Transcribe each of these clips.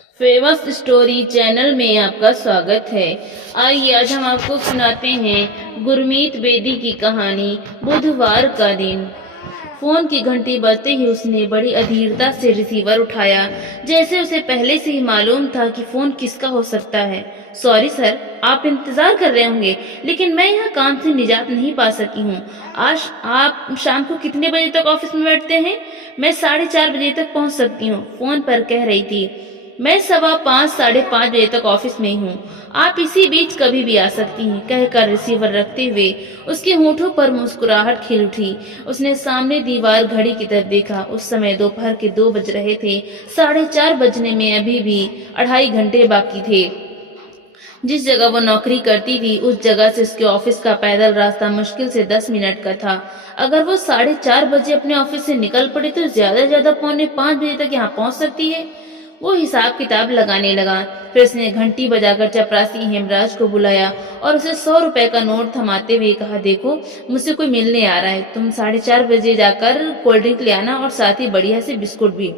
Famous story channel में आपका स्वागत है। आइए आज हम आपको सुनाते हैं गुरमीत बेदी की कहानी बुधवार का दिन। फोन की घंटी बजते ही उसने बड़ी अधीरता से रिसीवर उठाया, जैसे उसे पहले से ही मालूम था कि फोन किसका हो सकता है। सॉरी सर, आप इंतजार कर रहे होंगे, लेकिन मैं यहाँ काम से निजात नहीं पा सकी हूँ। आज आप शाम को कितने बजे तक ऑफिस में बैठते हैं? मैं 4:30 बजे तक पहुँच सकती हूँ, फोन पर कह रही थी। मैं 5:15 5:30 बजे तक ऑफिस में ही हूँ, आप इसी बीच कभी भी आ सकती हैं, कहकर रिसीवर रखते हुए उसके होठों पर मुस्कुराहट खिल उठी। उसने सामने दीवार घड़ी की तरफ देखा। उस समय दोपहर के 2 बज रहे थे। 4:30 बजने में अभी भी 2.5 घंटे बाकी थे। जिस जगह वो नौकरी करती थी उस जगह से उसके ऑफिस का पैदल रास्ता मुश्किल से 10 मिनट का था। अगर वो 4:30 बजे अपने ऑफिस से निकल पड़े तो ज्यादा 4:45 बजे तक यहाँ पहुंच सकती है। वो हिसाब किताब लगाने लगा। फिर उसने घंटी बजाकर चपरासी हेमराज को बुलाया और उसे 100 रुपए का नोट थमाते हुए कहा, देखो मुझसे कोई मिलने आ रहा है, तुम 4:30 बजे जाकर कोल्ड ड्रिंक ले आना और साथ ही बढ़िया से बिस्कुट भी।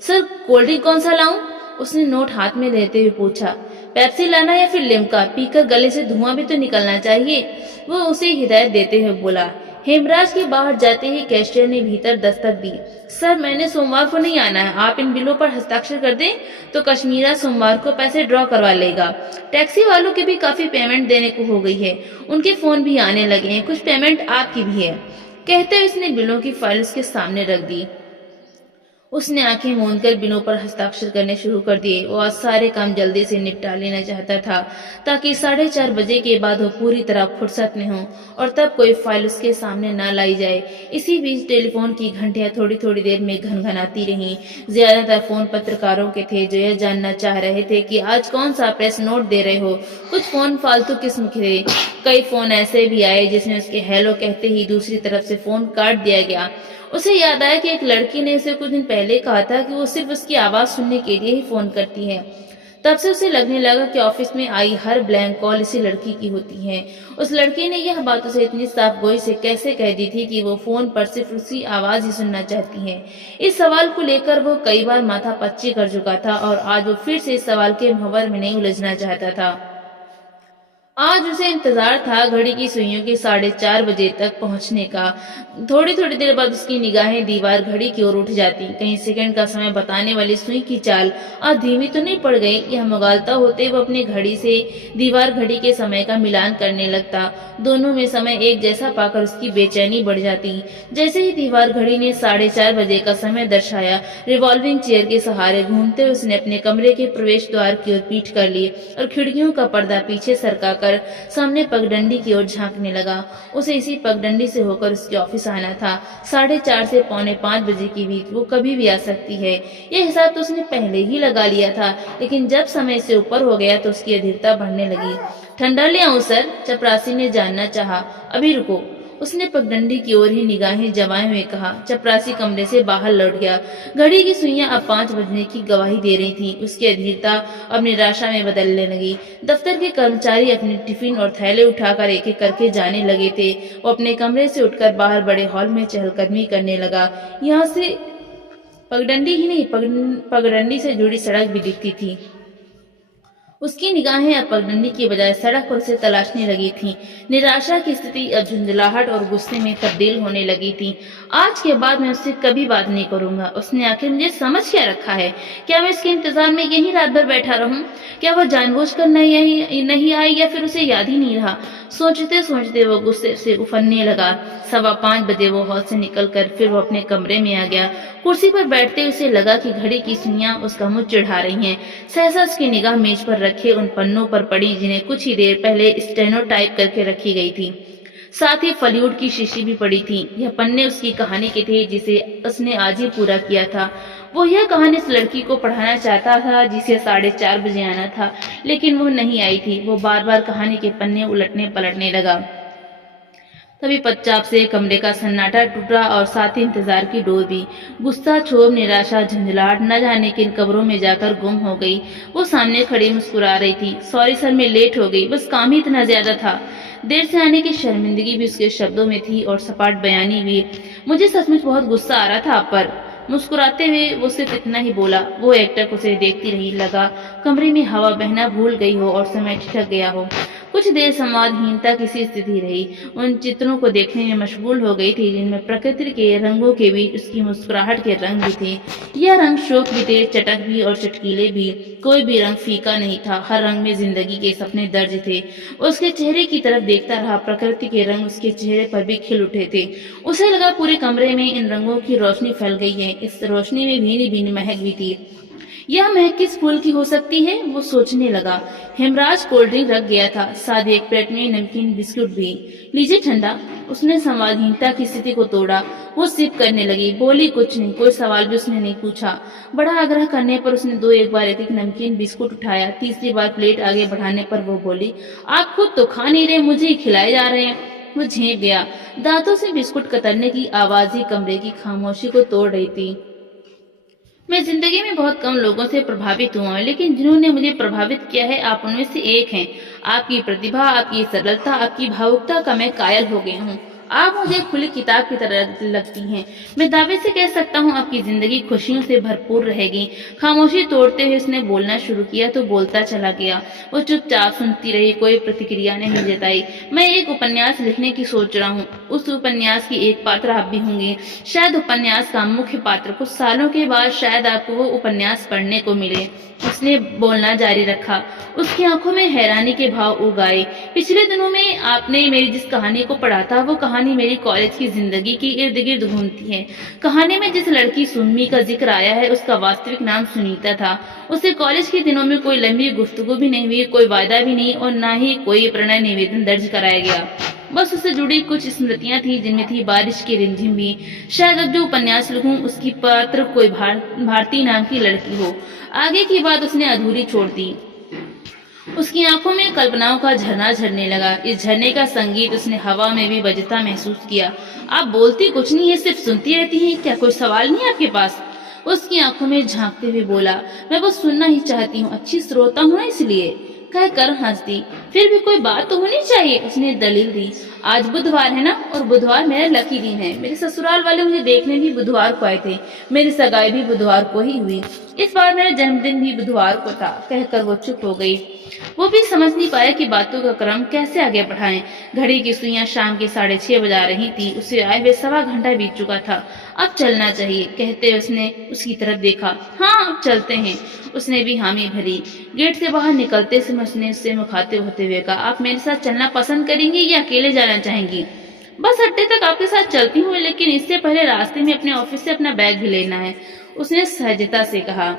सर, कोल्ड ड्रिंक कौन सा लाऊं? उसने नोट हाथ में लेते हुए पूछा। पेप्सी लाना या फिर लिम्का? पीकर गले से धुआं भी तो निकलना चाहिए, वो उसे हिदायत देते हुए बोला। हेमराज के बाहर जाते ही कैशियर ने भीतर दस्तक दी। सर, मैंने सोमवार को नहीं आना है, आप इन बिलों पर हस्ताक्षर कर दें तो कश्मीरा सोमवार को पैसे ड्रॉ करवा लेगा। टैक्सी वालों की भी काफी पेमेंट देने को हो गई है, उनके फोन भी आने लगे हैं, कुछ पेमेंट आपकी भी है। कहते हुए उसने बिलों की फाइल उसके सामने रख दी। उसने आंखें मूंदकर बिलों पर हस्ताक्षर करने शुरू कर दिए। वो आज सारे काम जल्दी से निपटा लेना चाहता था ताकि 4:30 बजे के बाद वो पूरी तरह फुर्सत में हो और तब कोई फाइल उसके सामने न लाई जाए। इसी बीच टेलीफोन की घंटियां थोड़ी थोड़ी देर में घनघनाती रहीं। ज्यादातर फोन पत्रकारों के थे जो यह जानना चाह रहे थे कि आज कौन सा प्रेस नोट दे रहे हो। कुछ फोन फालतू किस्म के थे। कई फोन ऐसे भी आए जिसमें उसके हेलो कहते ही दूसरी तरफ से फोन काट दिया गया। उसे याद आया कि एक लड़की ने उसे कुछ दिन पहले कहा था कि वो सिर्फ उसकी आवाज सुनने के लिए ही फोन करती है। तब से उसे लगने लगा कि ऑफिस में आई हर ब्लैंक कॉल इसी लड़की की होती है। उस लड़की ने यह बात उसे इतनी साफ गोई से कैसे कह दी थी कि वो फोन पर सिर्फ उसकी आवाज ही सुनना चाहती है। इस सवाल को लेकर वो कई बार माथा पच्ची कर चुका था और आज वो फिर से इस सवाल के भंवर में नहीं उलझना चाहता था। आज उसे इंतजार था घड़ी की सुइयों के 4:30 बजे तक पहुंचने का। थोड़ी थोड़ी देर बाद उसकी निगाहें दीवार घड़ी की ओर उठ जाती। कहीं सेकंड का समय बताने वाली सुई की चाल आज धीमी तो नहीं पड़ गई। यह मगालता होते वो अपनी घड़ी से दीवार घड़ी के समय का मिलान करने लगता। दोनों में समय एक जैसा पाकर उसकी बेचैनी बढ़ जाती। जैसे ही दीवार घड़ी ने 4:30 बजे का समय दर्शाया, रिवॉल्विंग चेयर के सहारे घूमते हुए उसने अपने कमरे के प्रवेश द्वार की ओर पीठ कर ली और खिड़कियों का पर्दा पीछे सरकाकर सामने पगडंडी की ओर झांकने लगा। उसे इसी पगडंडी से होकर उसके ऑफिस आना था। 4:30 से 4:45 बजे के बीच वो कभी भी आ सकती है। यह हिसाब तो उसने पहले ही लगा लिया था, लेकिन जब समय से ऊपर हो गया तो उसकी अधीरता बढ़ने लगी। ठंडा ले आऊं सर? चपरासी ने जानना चाहा। अभी रुको, उसने पगडंडी की ओर ही निगाहें जमाए हुए कहा। चपरासी कमरे से बाहर लौट गया। घड़ी की सुइयां अब 5 बजने की गवाही दे रही थी। उसकी अधीरता अब निराशा में बदलने लगी। दफ्तर के कर्मचारी अपने टिफिन और थैले उठाकर एक एक करके जाने लगे थे। वो अपने कमरे से उठकर बाहर बड़े हॉल में चहलकदमी करने लगा। यहाँ से पगडंडी ही नहीं, पगडंडी से जुड़ी सड़क भी दिखती थी। उसकी निगाहें अब पगडंडी की बजाय सड़क पर उसे तलाशने लगी थीं। निराशा की स्थिति अब झुंझलाहट और गुस्से में तब्दील होने लगी थी। आज के बाद मैं उससे कभी बात नहीं करूंगा। उसने आखिर मुझे समझ क्या रखा है? क्या मैं इसके इंतजार में यहीं रात भर बैठा रहूं? क्या वह जानबूझकर नहीं आई या फिर उसे याद ही नहीं रहा? सोचते सोचते वो गुस्से से उफनने लगा। 5:15 बजे वो हॉल से निकलकर फिर वो अपने कमरे में आ गया। कुर्सी पर बैठते उसे लगा कि घड़ी की सुइयां उसका मुंह चिढ़ा रही हैं। सहसा उसकी निगाह मेज पर रखे उन पन्नों पर पड़ी जिन्हें कुछ ही देर पहले स्टेनो टाइप करके रखी गई थी। साथ ही फ्लूइड की शीशी भी पड़ी थी। यह पन्ने उसकी कहानी के थे जिसे उसने आज ही पूरा किया था। वो यह कहानी उस लड़की को पढ़ाना चाहता था जिसे 4:30 बजे आना था, लेकिन वो नहीं आई थी। वो बार बार कहानी के पन्ने उलटने पलटने लगा। तभी पदचाप से कमरे का सन्नाटा टूटा और साथ ही इंतजार की डोर भी। गुस्सा, क्षोभ, निराशा, झंझलाहट न जाने किन कब्रों में जाकर गुम हो गई। वो सामने खड़ी मुस्कुरा रही थी। सॉरी सर, मैं लेट हो गई, बस काम ही इतना ज्यादा था। देर से आने की शर्मिंदगी भी उसके शब्दों में थी और सपाट बयानी भी। मुझे सचमुच बहुत गुस्सा आ रहा था आप पर। मुस्कुराते हुए वो सिर्फ इतना ही बोला। वो एकटक उसे देखती रही, लगा कमरे में हवा बहना भूल गई हो और समय ठिठक गया हो। कुछ देर संवादहीनता की सी स्थिति रही। उन चित्रों को देखने में मशगूल हो गई थी जिनमें प्रकृति के रंगों के बीच उसकी मुस्कुराहट के रंग भी थे। यह रंग शोक भी थे, चटक भी और चटकीले भी। कोई भी रंग फीका नहीं था, हर रंग में जिंदगी के सपने दर्ज थे। उसके चेहरे की तरफ देखता रहा, प्रकृति के रंग उसके चेहरे पर भी खिल उठे थे। उसे लगा पूरे कमरे में इन रंगों की रोशनी फैल गई है। इस रोशनी में भीनी भीनी महक भी थी। यह महक किस फूल की हो सकती है, वो सोचने लगा। हेमराज कोल्ड ड्रिंक रख गया था, साथ ही एक प्लेट में नमकीन बिस्कुट भी। लीजिए ठंडा। उसने संवादहीनता की स्थिति को तोड़ा। वो सिप करने लगी, बोली कुछ नहीं, कोई सवाल भी उसने नहीं पूछा। बड़ा आग्रह करने पर उसने दो एक बार एक नमकीन बिस्कुट उठाया। तीसरी बार प्लेट आगे बढ़ाने पर वो बोली, आप खुद तो खा नहीं रहे, मुझे ही खिलाए जा रहे हैं। वो झेप गया। दांतों से बिस्कुट कतरने की आवाज ही कमरे की खामोशी को तोड़ रही थी। मैं जिंदगी में बहुत कम लोगों से प्रभावित हुआ हूँ, लेकिन जिन्होंने मुझे प्रभावित किया है आप उनमें से एक हैं। आपकी प्रतिभा, आपकी सरलता, आपकी भावुकता का मैं कायल हो गया हूँ। आप मुझे खुली किताब की तरह लगती हैं। मैं दावे से कह सकता हूँ आपकी जिंदगी खुशियों से भरपूर रहेगी। खामोशी तोड़ते हुए उसने बोलना शुरू किया तो बोलता चला गया। वो चुपचाप सुनती रही, कोई प्रतिक्रिया नहीं जताई। मैं एक उपन्यास लिखने की सोच रहा हूँ। उस उपन्यास की एक पात्र आप भी होंगे। शायद उपन्यास का मुख्य पात्र। कुछ सालों के बाद शायद आपको वो उपन्यास पढ़ने को मिले। उसने बोलना जारी रखा। उसकी आंखों में हैरानी के भाव उग आए। पिछले दिनों में आपने मेरी जिस कहानी को पढ़ा था वो कहानी मेरी कॉलेज की जिंदगी की इर्द गिर्द घूमती है। कहानी में जिस लड़की सुन्मी का जिक्र आया है उसका वास्तविक नाम सुनीता था। उसे कॉलेज के दिनों में कोई लंबी गुफ्तगू भी नहीं हुई, कोई वायदा भी नहीं और न ही कोई प्रणय निवेदन दर्ज कराया गया। बस उससे जुड़ी कुछ स्मृतियां थी जिनमें थी बारिश की रिमझिम भी। शायद अब जो उपन्यास लिखूं उसकी पात्र कोई भारती नाम की लड़की हो। आगे की बात उसने अधूरी छोड़ दी। उसकी आंखों में कल्पनाओं का झरना झरने लगा। इस झरने का संगीत उसने हवा में भी बजता महसूस किया। आप बोलती कुछ नहीं है, सिर्फ सुनती रहती हैं, क्या कोई सवाल नहीं है आपके पास? उसकी आंखों में झांकते हुए बोला, मैं बस सुनना ही चाहती हूँ, अच्छी श्रोता हूँ ना इसलिए। कहकर हंस दी। फिर भी कोई बात तो होनी चाहिए, उसने दलील दी। आज बुधवार है ना, और बुधवार मेरा लकी दिन है। मेरे ससुराल वाले मुझे देखने भी बुधवार को आए थे। मेरी सगाई भी बुधवार को ही हुई। इस बार मेरा जन्मदिन भी बुधवार को था। कहकर वो चुप हो गई। वो भी समझ नहीं पाया कि बातों का क्रम कैसे आगे बढ़ाएं। घड़ी की सुइयां शाम के 6:30 बजा रही थी। उसे आए हुए 1.25 घंटा बीत चुका था। अब चलना चाहिए, कहते उसने उसकी तरफ देखा। हाँ अब चलते हैं। उसने भी हामी भरी। गेट से बाहर निकलते समय उसने उससे मुखातिब होते हुए कहा, आप मेरे साथ चलना पसंद करेंगी या अकेले जाना चाहेंगी? बस अड्डे तक आपके साथ चलती हूँ, लेकिन इससे पहले रास्ते में अपने ऑफिस से अपना बैग भी लेना है, उसने सहजता से कहा।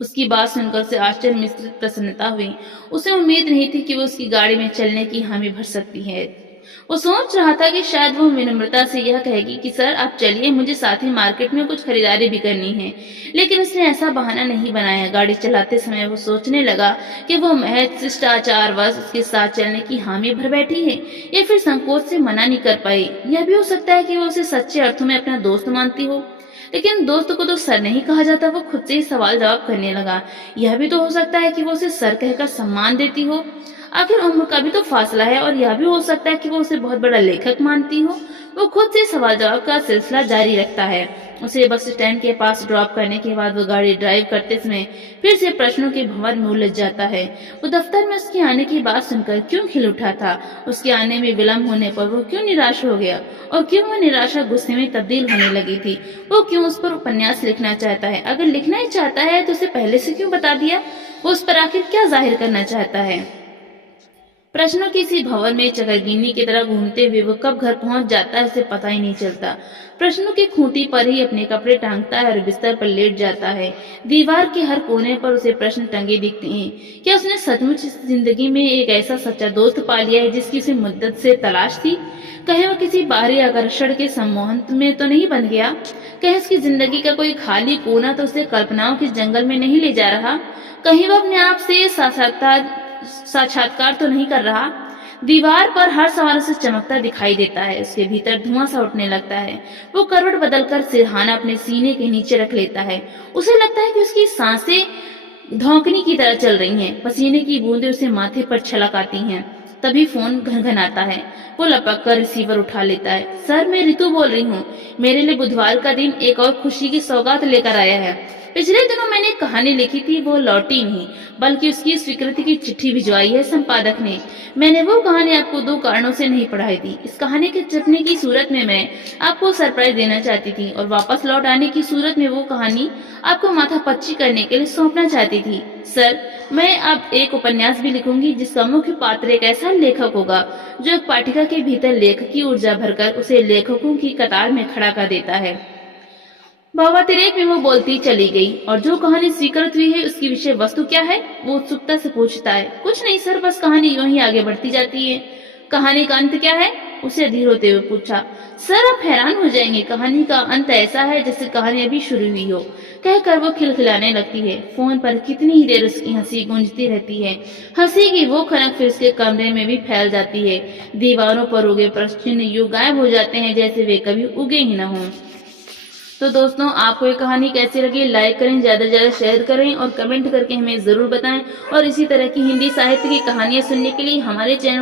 उसकी बात सुनकर उसे आश्चर्य मिश्रित प्रसन्नता हुई। उसे उम्मीद नहीं थी कि वो उसकी गाड़ी में चलने की हामी भर सकती है। वो सोच रहा था कि शायद वो विनम्रता से यह कहेगी कि सर आप चलिए, मुझे साथ ही मार्केट में कुछ खरीदारी भी करनी है, लेकिन उसने ऐसा बहाना नहीं बनाया। गाड़ी चलाते समय वो सोचने लगा कि वो महज शिष्टाचारवश उसके साथ चलने की हामी भर बैठी है या फिर संकोच से मना नहीं कर पाई। यह भी हो सकता है कि वो उसे सच्चे अर्थों में अपना दोस्त मानती हो, लेकिन दोस्त को तो सर नहीं कहा जाता। वो खुद से ही सवाल जवाब करने लगा। यह भी तो हो सकता है कि वो उसे सर कहकर सम्मान देती हो, आखिर उम्र का भी तो फासला है। और यह भी हो सकता है कि वो उसे बहुत बड़ा लेखक मानती हो। वो खुद से सवाल जवाब का सिलसिला जारी रखता है। उसे बस स्टैंड के पास ड्रॉप करने के बाद वो गाड़ी ड्राइव करते समय फिर से प्रश्नों के भंवर में उलझ जाता है। वो दफ्तर में उसके आने की बात सुनकर क्यों खिल उठा था? उसके आने में विलम्ब होने पर वो क्यों निराश हो गया? और क्यों वो निराशा गुस्से में तब्दील होने लगी थी? वो क्यों उस पर उपन्यास लिखना चाहता है? अगर लिखना ही चाहता है तो उसे पहले से क्यों बता दिया? वो उस पर आखिर क्या जाहिर करना चाहता है? प्रश्नों की इसी भंवर में चकरगिन्नी की तरह घूमते हुए वो कब घर पहुंच जाता है उसे पता ही नहीं चलता। प्रश्नों की खूंटी पर ही अपने कपड़े टांगता है और बिस्तर पर लेट जाता है। दीवार के हर कोने पर उसे प्रश्न टंगे दिखते हैं। क्या उसने सचमुच इस जिंदगी में एक ऐसा सच्चा दोस्त पा लिया है जिसकी उसे मुद्दत से तलाश थी? कहीं वो किसी बाहरी आकर्षण के सम्मोहन में तो नहीं बन गया? कहीं उसकी जिंदगी का कोई खाली कोना तो उसे कल्पनाओं के जंगल में नहीं ले जा रहा? कहीं वो अपने आप से साक्षात्कार तो नहीं कर रहा? दीवार पर हर सवाल उसे चमकता दिखाई देता है। उसके भीतर धुआं सा उठने लगता है। वो करवट बदलकर सिरहाना अपने सीने के नीचे रख लेता है। उसे लगता है कि उसकी सांसें धौंकनी की तरह चल रही हैं। पसीने की बूंदें उसे माथे पर छलक आती हैं। तभी फोन घनघनाता है। वो लपक कर रिसीवर उठा लेता है। सर, मैं रितु बोल रही हूँ। मेरे लिए बुधवार का दिन एक और खुशी की सौगात लेकर आया है। पिछले दिनों मैंने एक कहानी लिखी थी, वो लौटी नहीं, बल्कि उसकी स्वीकृति की चिट्ठी भिजवाई है संपादक ने। मैंने वो कहानी आपको 2 कारणों से नहीं पढ़ाई थी। इस कहानी के छपने की सूरत में मैं आपको सरप्राइज देना चाहती थी, और वापस लौट आने की सूरत में वो कहानी आपको माथापच्ची करने के लिए सौंपना चाहती थी। सर, मैं अब एक उपन्यास भी लिखूंगी जिसका मुख्य पात्र एक ऐसा लेखक होगा जो एक पाठिका के भीतर लेखक की ऊर्जा भरकर उसे लेखकों की कतार में खड़ा कर देता है। भावातिरेक में वो बोलती चली गई। और जो कहानी स्वीकृत हुई है उसकी विषय वस्तु क्या है? वो उत्सुकता से पूछता है। कुछ नहीं सर, बस कहानी यूं ही आगे बढ़ती जाती है। कहानी का अंत क्या है? उसे अधीर होते हुए पूछा। सर, आप हैरान हो जाएंगे, कहानी का अंत ऐसा है जैसे कहानी अभी शुरू हुई हो, कहकर वो खिलखिलाने लगती है। फोन पर कितनी ही देर उसकी हंसी गूंजती रहती है। हंसी की वो खनक फिर उसके कमरे में भी फैल जाती है। दीवारों पर उगे प्रश्न चिन्ह यूं गायब हो जाते हैं जैसे वे कभी उगे ही न हों। तो दोस्तों, आपको ये कहानी कैसी लगी? लाइक करें, ज्यादा से ज्यादा शेयर करें और कमेंट करके हमें जरूर बताएं। और इसी तरह की हिंदी साहित्य की कहानियां सुनने के लिए हमारे चैनल